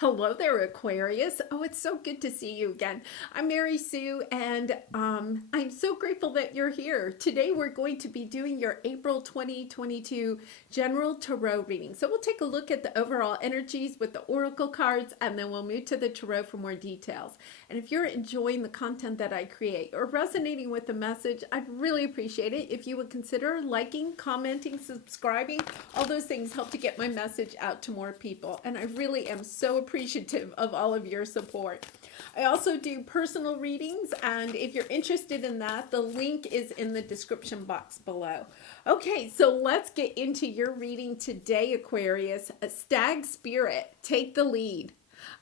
Hello there, Aquarius. Oh, it's so good to see you again. I'm Mary Sue, and I'm so grateful that you're here. Today, we're going to be doing your April 2022 General Tarot reading. So, we'll take a look at the overall energies with the Oracle cards, and then we'll move to the Tarot for more details. And if you're enjoying the content that I create or resonating with the message, I'd really appreciate it if you would consider liking, commenting, subscribing. All those things help to get my message out to more people. And I really am so appreciative of all of your support. I also do personal readings, and if you're interested in that, the link is in the description box below. Okay, so let's get into your reading today, Aquarius. A stag spirit, take the lead.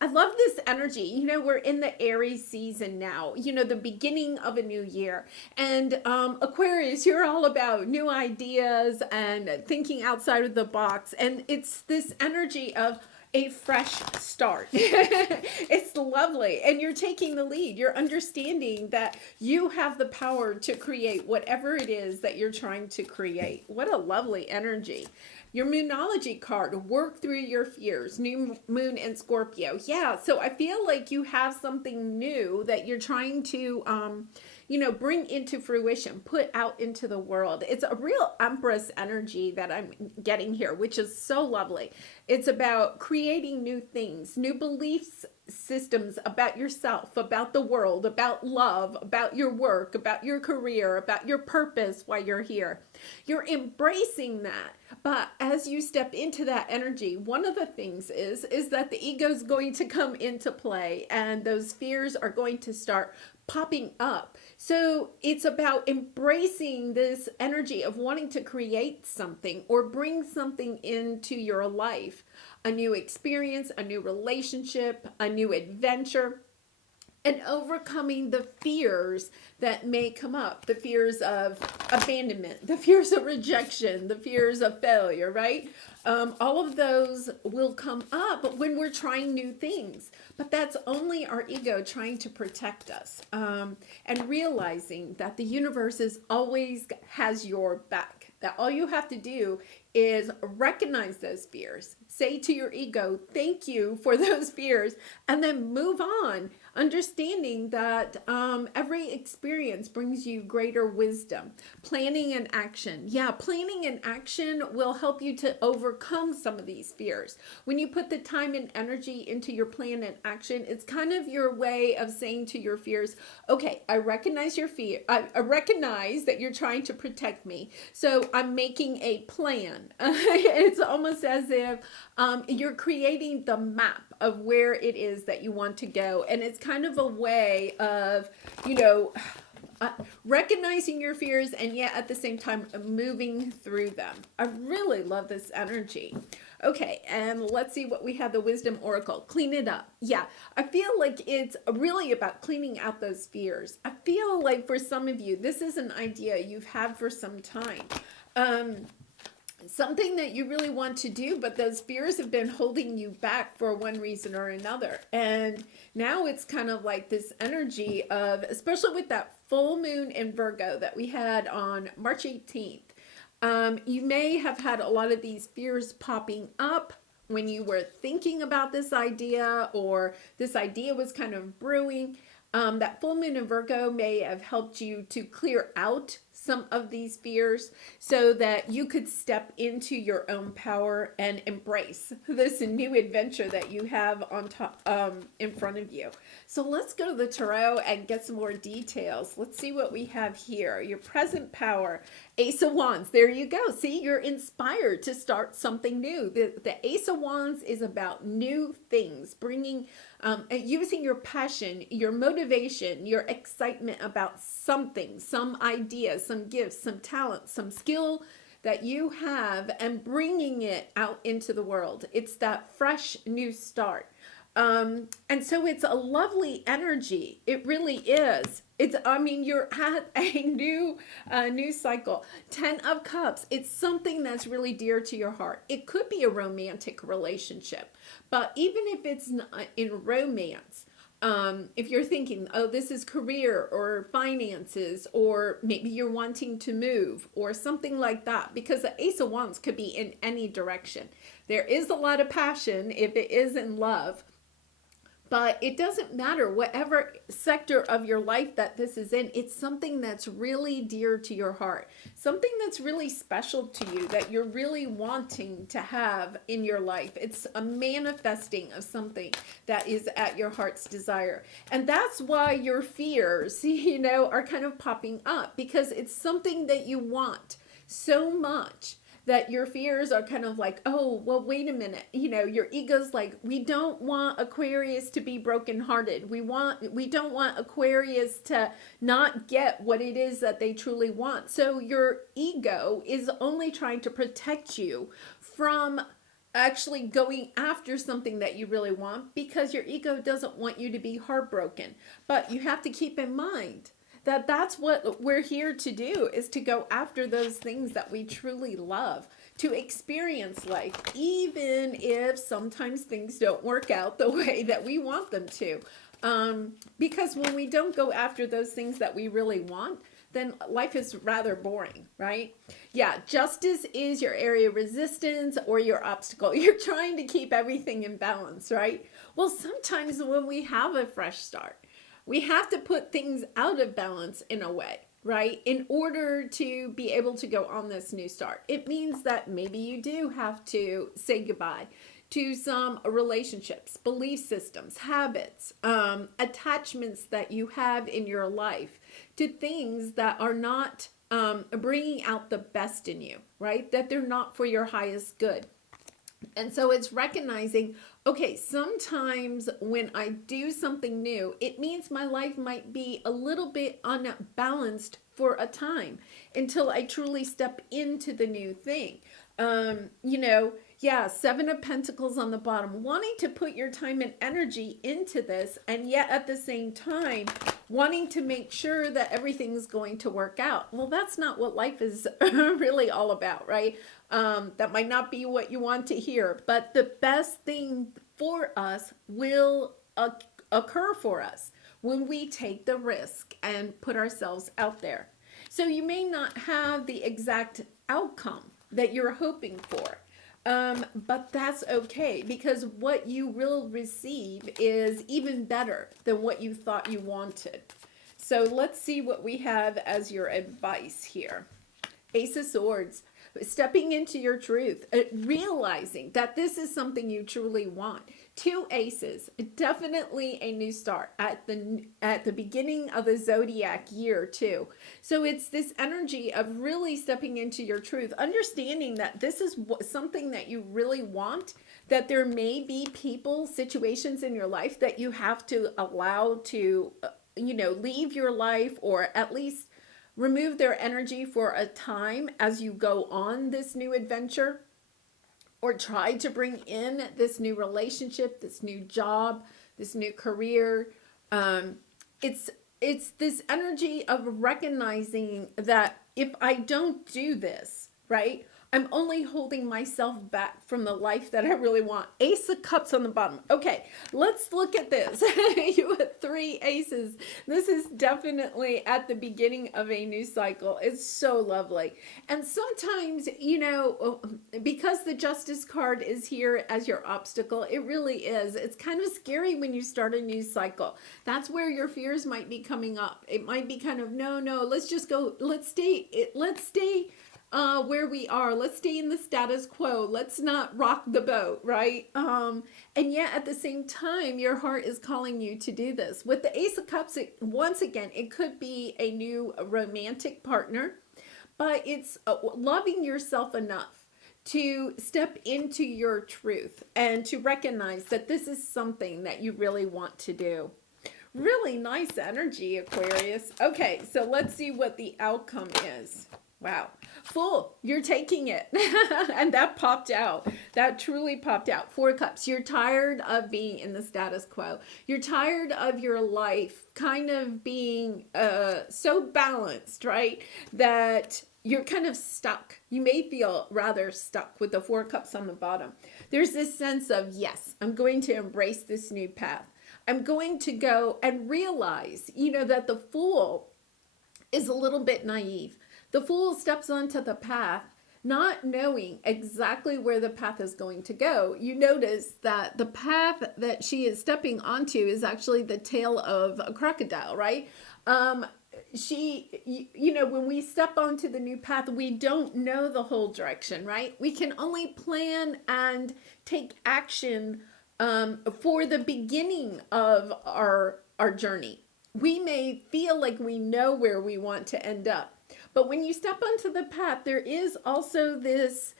I love this energy. We're in the Aries season now, the beginning of a new year. And Aquarius, you're all about new ideas and thinking outside of the box. And it's this energy of a fresh start. It's lovely. And you're taking the lead. You're understanding that you have the power to create whatever it is that you're trying to create. What a lovely energy. Your Moonology card, work through your fears, new moon and Scorpio. Yeah, so I feel like you have something new that you're trying to, bring into fruition, put out into the world. It's a real Empress energy that I'm getting here, which is so lovely. It's about creating new things, new beliefs, systems about yourself, about the world, about love, about your work, about your career, about your purpose while you're here. You're embracing that. But as you step into that energy, one of the things is that the ego is going to come into play, and those fears are going to start popping up. So it's about embracing this energy of wanting to create something or bring something into your life, a new experience, a new relationship, a new adventure, and overcoming the fears that may come up, the fears of abandonment, the fears of rejection, the fears of failure, right? All of those will come up when we're trying new things, but that's only our ego trying to protect us, and realizing that the universe always has your back, that all you have to do is recognize those fears, say to your ego, thank you for those fears, and then move on, understanding that every experience brings you greater wisdom. Planning and action. Yeah, planning and action will help you to overcome some of these fears. When you put the time and energy into your plan and action, it's kind of your way of saying to your fears, okay, I recognize your fear. I recognize that you're trying to protect me. So I'm making a plan. It's almost as if you're creating the map of where it is that you want to go. And it's kind of a way of, recognizing your fears and yet at the same time moving through them. I really love this energy. Okay, and let's see what we have. The Wisdom Oracle. Clean it up. Yeah, I feel like it's really about cleaning out those fears. I feel like for some of you, this is an idea you've had for some time. Something that you really want to do, but those fears have been holding you back for one reason or another. And now it's kind of like this energy of, especially with that full moon in Virgo that we had on March 18th, you may have had a lot of these fears popping up when you were thinking about this idea, or this idea was kind of brewing. That full moon in Virgo may have helped you to clear out some of these fears so that you could step into your own power and embrace this new adventure that you have on top, in front of you. So let's go to the tarot and get some more details. Let's see what we have here. Your present power, Ace of Wands. There you go. See, you're inspired to start something new. The Ace of Wands is about new things, bringing using your passion, your motivation, your excitement about something, some idea, some gifts, some talent, some skill that you have, and bringing it out into the world. It's that fresh new start. And so it's a lovely energy. It really is. You're at a new cycle. 10 of Cups. It's something that's really dear to your heart. It could be a romantic relationship, but even if it's not in romance, if you're thinking, oh, this is career or finances, or maybe you're wanting to move or something like that, because the Ace of Wands could be in any direction. There is a lot of passion if it is in love. But it doesn't matter whatever sector of your life that this is in, it's something that's really dear to your heart, something that's really special to you that you're really wanting to have in your life. It's a manifesting of something that is at your heart's desire. And that's why your fears, are kind of popping up, because it's something that you want so much that your fears are kind of like, oh, well, wait a minute. Your ego's like, we don't want Aquarius to be brokenhearted. We don't want Aquarius to not get what it is that they truly want. So your ego is only trying to protect you from actually going after something that you really want, because your ego doesn't want you to be heartbroken. But you have to keep in mind that that's what we're here to do, is to go after those things that we truly love, to experience life, even if sometimes things don't work out the way that we want them to. Because when we don't go after those things that we really want, then life is rather boring, right? Yeah, justice is your area of resistance or your obstacle. You're trying to keep everything in balance, right? Well, sometimes when we have a fresh start, we have to put things out of balance in a way, right? In order to be able to go on this new start. It means that maybe you do have to say goodbye to some relationships, belief systems, habits, attachments that you have in your life, to things that are not bringing out the best in you, right? That they're not for your highest good. And so it's recognizing, okay, sometimes when I do something new, it means my life might be a little bit unbalanced for a time until I truly step into the new thing. Yeah, Seven of Pentacles on the bottom, wanting to put your time and energy into this, and yet at the same time, wanting to make sure that everything's going to work out. Well, that's not what life is really all about, right? That might not be what you want to hear, but the best thing for us will occur for us when we take the risk and put ourselves out there. So you may not have the exact outcome that you're hoping for. But that's okay, because what you will receive is even better than what you thought you wanted. So let's see what we have as your advice here. Ace of Swords, stepping into your truth, realizing that this is something you truly want. Two aces, definitely a new start at the beginning of the zodiac year too. So it's this energy of really stepping into your truth, understanding that this is something that you really want, that there may be people, situations in your life that you have to allow to, leave your life, or at least remove their energy for a time as you go on this new adventure, or try to bring in this new relationship, this new job, this new career. It's this energy of recognizing that if I don't do this, right, I'm only holding myself back from the life that I really want. Ace of Cups on the bottom. Okay, let's look at this. You have three aces. This is definitely at the beginning of a new cycle. It's so lovely. And sometimes, because the Justice card is here as your obstacle, it really is. It's kind of scary when you start a new cycle. That's where your fears might be coming up. It might be kind of, no, let's just go, let's stay where we are. Let's stay in the status quo. Let's not rock the boat, right? And yet at the same time, your heart is calling you to do this. With the Ace of Cups, once again, it could be a new romantic partner, but it's loving yourself enough to step into your truth and to recognize that this is something that you really want to do. Really nice energy, Aquarius. Okay, so let's see what the outcome is. Wow. Fool, you're taking it. And that popped out. That truly popped out. Four Cups. You're tired of being in the status quo. You're tired of your life kind of being so balanced, right? That you're kind of stuck. You may feel rather stuck with the Four Cups on the bottom. There's this sense of, yes, I'm going to embrace this new path. I'm going to go and realize, that the Fool is a little bit naive. The Fool steps onto the path not knowing exactly where the path is going to go. You notice that the path that she is stepping onto is actually the tail of a crocodile, right? When we step onto the new path, we don't know the whole direction, right? We can only plan and take action for the beginning of our journey. We may feel like we know where we want to end up, but when you step onto the path, there is also this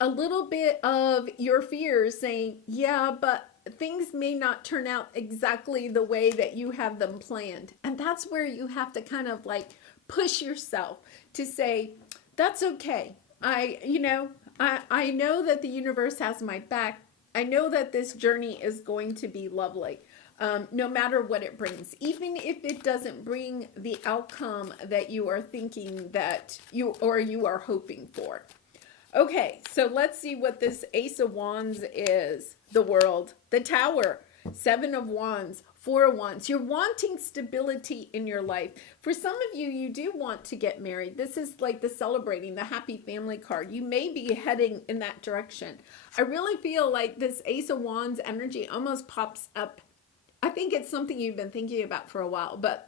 a little bit of your fears saying, yeah, but things may not turn out exactly the way that you have them planned. And that's where you have to kind of like push yourself to say, that's okay. I know that the universe has my back. I know that this journey is going to be lovely. No matter what it brings, even if it doesn't bring the outcome that you are thinking that you are hoping for. Okay, so let's see what this Ace of Wands is. The World, the Tower, Seven of Wands, Four of Wands. You're wanting stability in your life. For some of you, you do want to get married. This is like the celebrating, the happy family card. You may be heading in that direction. I really feel like this Ace of Wands energy almost pops up. I think it's something you've been thinking about for a while, but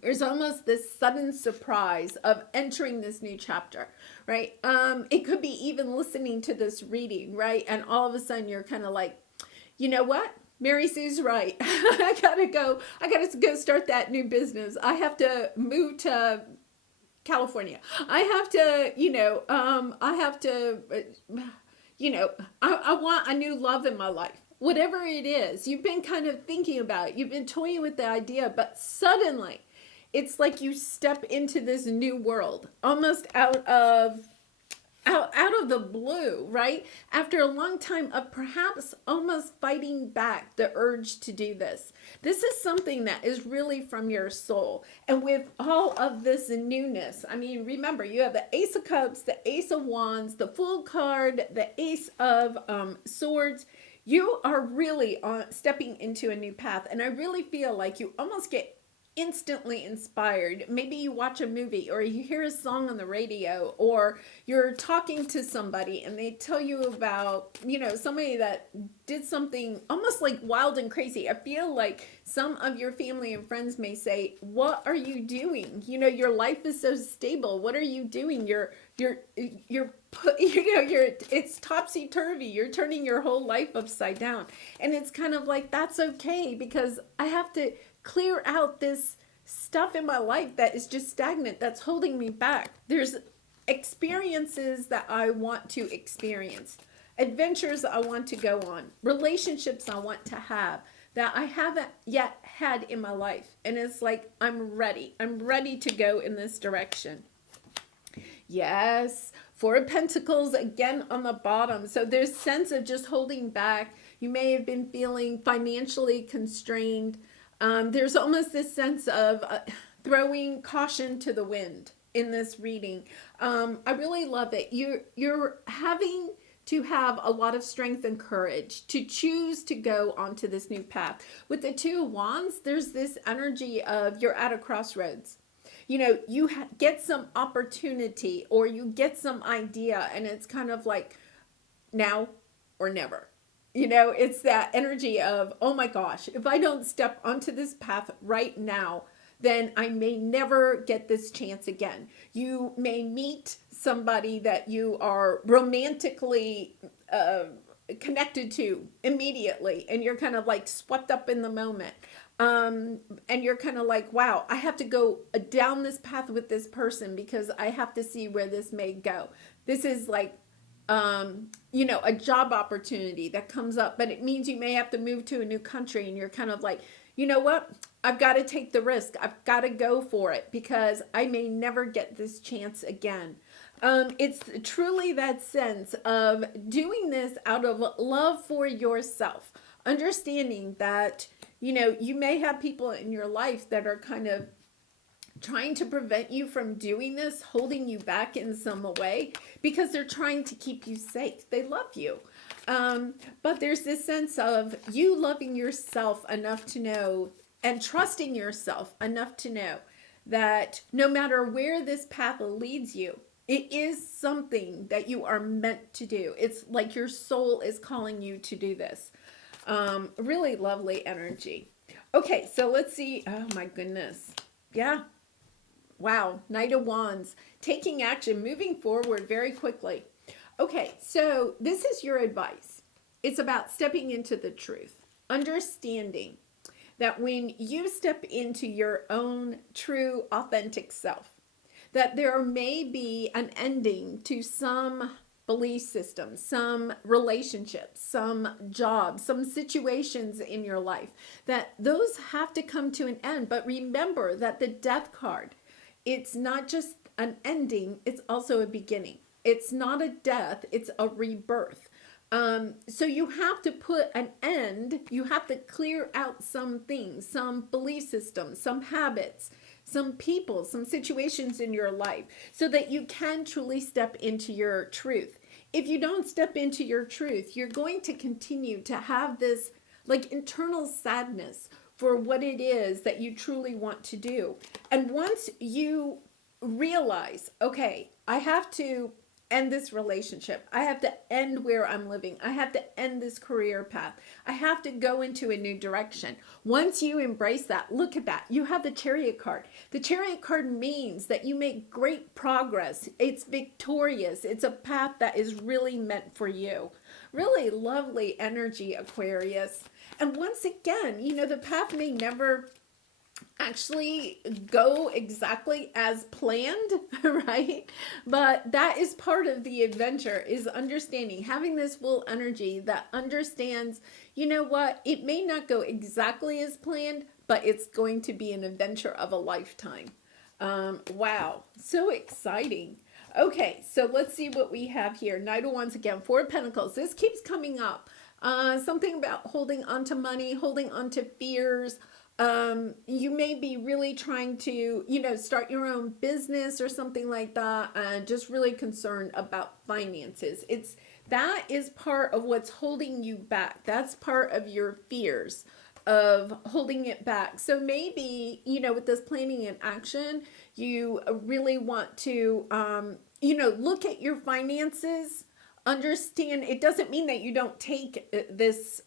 there's almost this sudden surprise of entering this new chapter, right? It could be even listening to this reading, right? And all of a sudden you're kind of like, you know what? Mary Sue's right. I gotta go start that new business. I have to move to California. I want a new love in my life. Whatever it is, you've been kind of thinking about it. You've been toying with the idea, but suddenly it's like you step into this new world, almost out of the blue, right? After a long time of perhaps almost fighting back the urge to do this. This is something that is really from your soul. And with all of this newness, I mean, remember, you have the Ace of Cups, the Ace of Wands, the Fool card, the Ace of Swords. You are really stepping into a new path. And I really feel like you almost get instantly inspired. Maybe you watch a movie or you hear a song on the radio or you're talking to somebody and they tell you about, somebody that did something almost like wild and crazy. I feel like some of your family and friends may say, what are you doing? Your life is so stable. What are you doing? It's topsy-turvy. You're turning your whole life upside down. And it's kind of like, that's okay because I have to clear out this stuff in my life that is just stagnant, that's holding me back. There's experiences that I want to experience, adventures I want to go on, relationships I want to have that I haven't yet had in my life. And it's like, I'm ready to go in this direction. Yes, Four of Pentacles again on the bottom. So there's sense of just holding back. You may have been feeling financially constrained. There's almost this sense of throwing caution to the wind in this reading. I really love it. You're having to have a lot of strength and courage to choose to go onto this new path. With the Two of Wands, there's this energy of you're at a crossroads. You get some opportunity or you get some idea and it's kind of like now or never. It's that energy of, oh my gosh, if I don't step onto this path right now, then I may never get this chance again. You may meet somebody that you are romantically connected to immediately, and you're kind of like swept up in the moment. And you're kind of like, wow, I have to go down this path with this person because I have to see where this may go. This is like, a job opportunity that comes up, but it means you may have to move to a new country and you're kind of like, you know what? I've got to take the risk. I've got to go for it because I may never get this chance again. It's truly that sense of doing this out of love for yourself, understanding that, you may have people in your life that are kind of trying to prevent you from doing this, holding you back in some way because they're trying to keep you safe. They love you. But there's this sense of you loving yourself enough to know and trusting yourself enough to know that no matter where this path leads you, It is something that you are meant to do. It's like your soul is calling you to do this. Really lovely energy. Okay, so let's see. Oh my goodness. Yeah. Wow. Knight of Wands. Taking action, moving forward very quickly. Okay, so this is your advice. It's about stepping into the truth, understanding that when you step into your own true, authentic self, that there may be an ending to some belief systems, some relationships, some jobs, some situations in your life, that those have to come to an end. But remember that the death card, it's not just an ending, it's also a beginning. It's not a death, it's a rebirth. So you have to put an end, you have to clear out some things, some belief systems, some habits, some people, some situations in your life, so that you can truly step into your truth. If you don't step into your truth, you're going to continue to have this like internal sadness for what it is that you truly want to do. And once you realize, okay, I have to end this relationship. I have to end where I'm living. I have to end this career path. I have to go into a new direction. Once you embrace that, look at that. You have the Chariot card. The Chariot card means that you make great progress. It's victorious. It's a path that is really meant for you. Really lovely energy, Aquarius. And once again, the path may never actually go exactly as planned, right? But that is part of the adventure, is understanding, having this full energy that understands, you know what, it may not go exactly as planned, but it's going to be an adventure of a lifetime. Wow, so exciting. Okay, so let's see what we have here. Knight of Wands again, Four of Pentacles. This keeps coming up. Something about holding on to money, holding on to fears. You may be really trying to, start your own business or something like that, and just really concerned about finances. That is part of what's holding you back. That's part of your fears of holding it back. So maybe, with this planning and action, you really want to, look at your finances. Understand it doesn't mean that you don't take this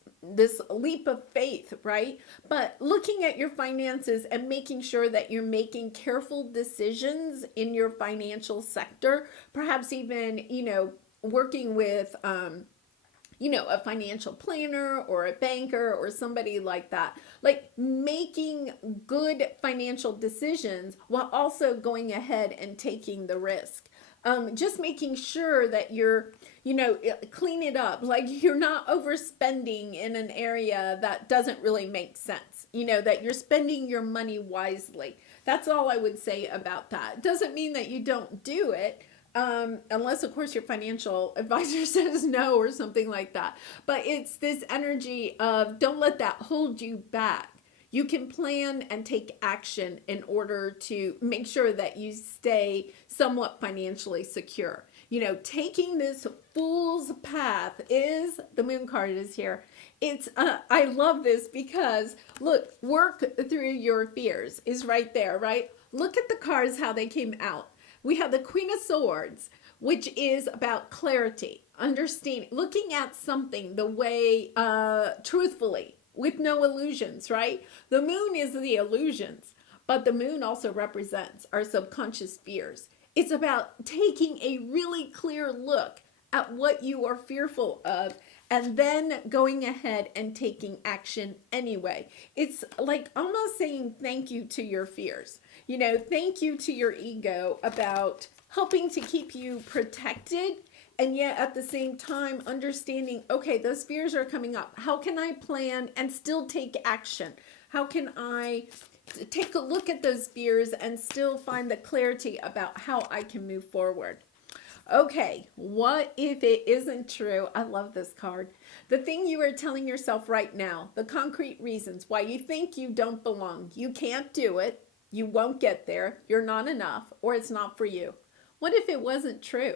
leap of faith, right? But looking at your finances and making sure that you're making careful decisions in your financial sector, perhaps even, working with a financial planner or a banker or somebody like that, like making good financial decisions while also going ahead and taking the risk. Just making sure that you're, clean it up. Like you're not overspending in an area that doesn't really make sense, that you're spending your money wisely. That's all I would say about that. Doesn't mean that you don't do it. Unless of course your financial advisor says no or something like that. But it's this energy of don't let that hold you back. You can plan and take action in order to make sure that you stay somewhat financially secure. Taking this fool's path is, the moon card is here. I love this because look, work through your fears is right there, right? Look at the cards, how they came out. We have the Queen of Swords, which is about clarity, understanding, looking at something the way, truthfully, with no illusions, right? The moon is the illusions, but the moon also represents our subconscious fears. It's about taking a really clear look at what you are fearful of and then going ahead and taking action anyway. It's like almost saying thank you to your fears. Thank you to your ego about helping to keep you protected, and yet at the same time understanding, okay, those fears are coming up. How can I plan and still take action? How can I take a look at those fears and still find the clarity about how I can move forward? Okay, what if it isn't true? I love this card. The thing you are telling yourself right now, the concrete reasons why you think you don't belong, you can't do it, you won't get there, you're not enough, or it's not for you. What if it wasn't true?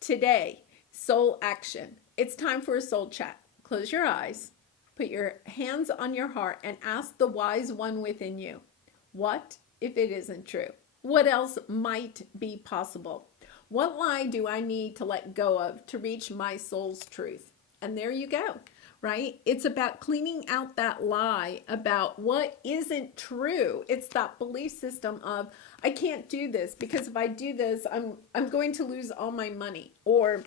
Today, soul action. It's time for a soul chat. Close your eyes, put your hands on your heart, and ask the wise one within you, what if it isn't true? What else might be possible? What lie do I need to let go of to reach my soul's truth? And there you go, right? It's about cleaning out that lie about what isn't true. It's that belief system of, I can't do this because if I do this, I'm going to lose all my money, or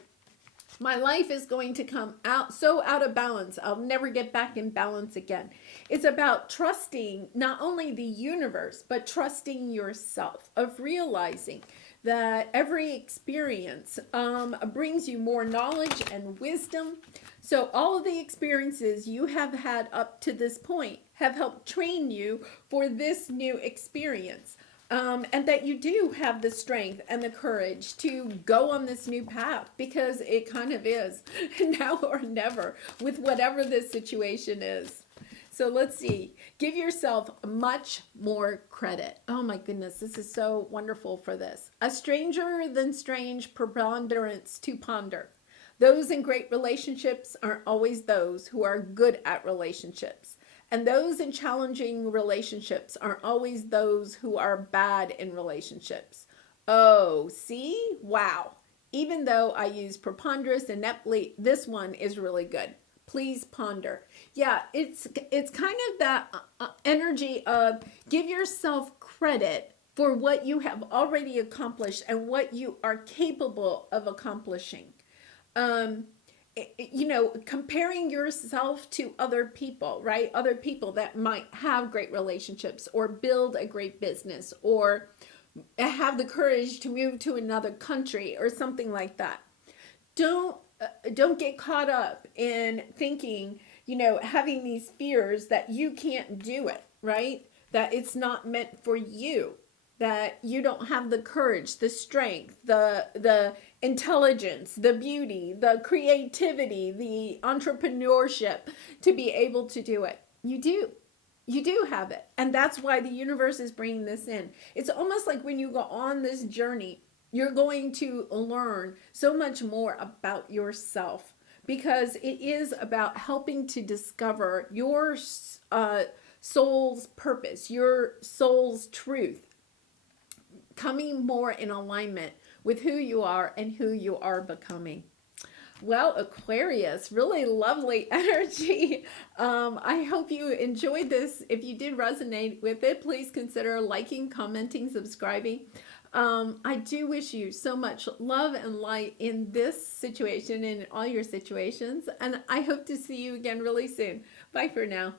my life is going to come out so out of balance, I'll never get back in balance again. It's about trusting not only the universe, but trusting yourself, of realizing that every experience brings you more knowledge and wisdom. So all of the experiences you have had up to this point have helped train you for this new experience. And that you do have the strength and the courage to go on this new path, because it kind of is now or never with whatever this situation is. So let's see. Give yourself much more credit. Oh my goodness, this is so wonderful for this. A stranger than strange preponderance to ponder. Those in great relationships aren't always those who are good at relationships. And those in challenging relationships aren't always those who are bad in relationships. Oh, see? Wow. Even though I use preponderance and ineptly, this one is really good. Please ponder. Yeah, it's kind of that energy of give yourself credit for what you have already accomplished and what you are capable of accomplishing. Comparing yourself to other people, right? Other people that might have great relationships or build a great business or have the courage to move to another country or something like that. Don't get caught up in thinking, having these fears that you can't do it, right? That it's not meant for you, that you don't have the courage, the strength, the intelligence, the beauty, the creativity, the entrepreneurship to be able to do it. You do. You do have it. And that's why the universe is bringing this in. It's almost like when you go on this journey, you're going to learn so much more about yourself, because it is about helping to discover your soul's purpose, your soul's truth, coming more in alignment with who you are and who you are becoming. Well, Aquarius, really lovely energy. I hope you enjoyed this. If you did resonate with it, please consider liking, commenting, subscribing. I do wish you so much love and light in this situation and in all your situations. And I hope to see you again really soon. Bye for now.